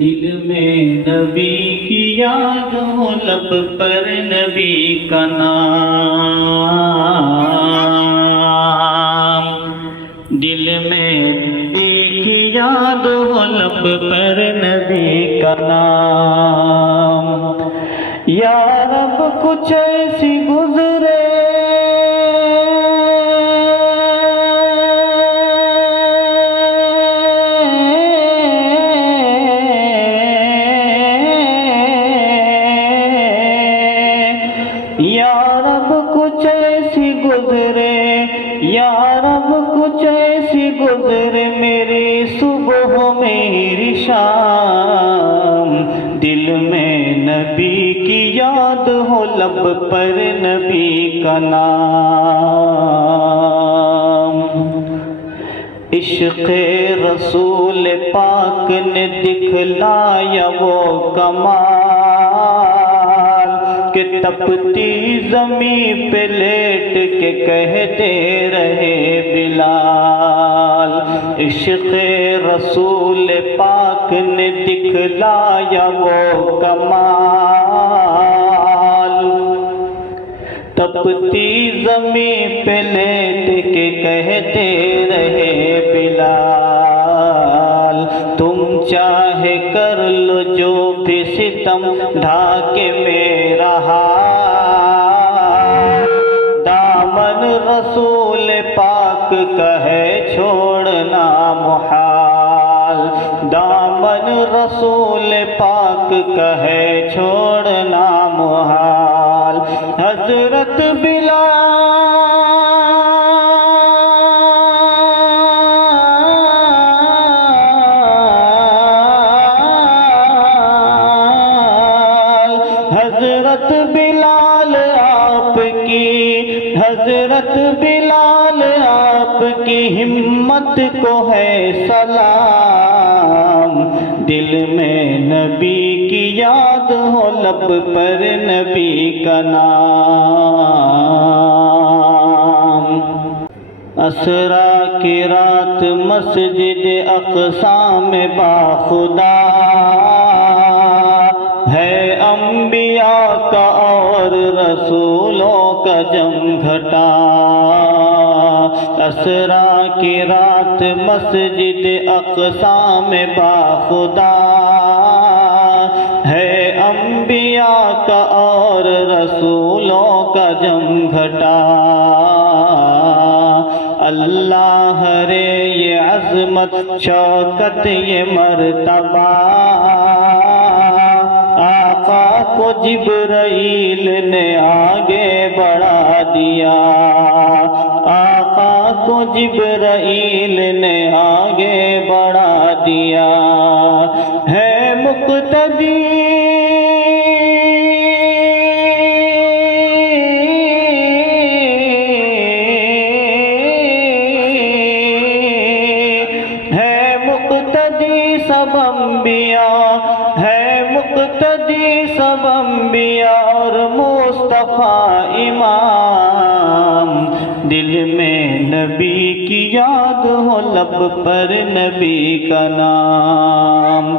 دل میں نبی کی یاد ہو، لب پر نبی کا نام۔ دل میں نبی کی یاد ہو، لب پر نبی کا نام۔ یا رب کچھ ایسی گزرے یا رب کچھ ایسی گزرے، یا رب کچھ ایسی گزرے میری صبح میری شام۔ دل میں نبی کی یاد ہو، لب پر نبی کا نام۔ عشق رسول پاک نے دکھلایا وہ کمال کہ تپتی زمین پہ لیٹ کے کہتے رہے بلال۔ عشق رسول پاک نے دکھلایا وہ کمال، تپتی زمین پہ لیٹ کے کہتے رہے بلال۔ تم چاہے کر لو جو بھی ستم، ڈھاکے میرا ہاتھ، دامن رسول پاک کا ہے چھوڑنا محال۔ دامن رسول پاک کا ہے چھوڑنا محال۔ حضرت حضرت بلال آپ کی ہمت کو ہے سلام۔ دل میں نبی کی یاد ہو، لب پر نبی کا نام۔ اسرا کی رات مسجد اقصی میں باخدا ہے، انبیاء کا اور رسولوں کا جم گھٹا۔ اسرا کی رات مسجد اقصی میں باخدا ہے، انبیاء کا اور رسولوں کا جم گھٹا۔ اللہ رے یہ عظمت شوکت یہ مرتبہ، آقا کو جبرائیل نے آگے بڑھا دیا۔ آقا کو جبرائیل نے آگے بڑھا دیا۔ ہے مقتدی سب انبیاء، ہے مقتدی سب انبیاء اور مصطفیٰ امام۔ دل میں نبی کی یاد ہو، لب پر نبی کا نام۔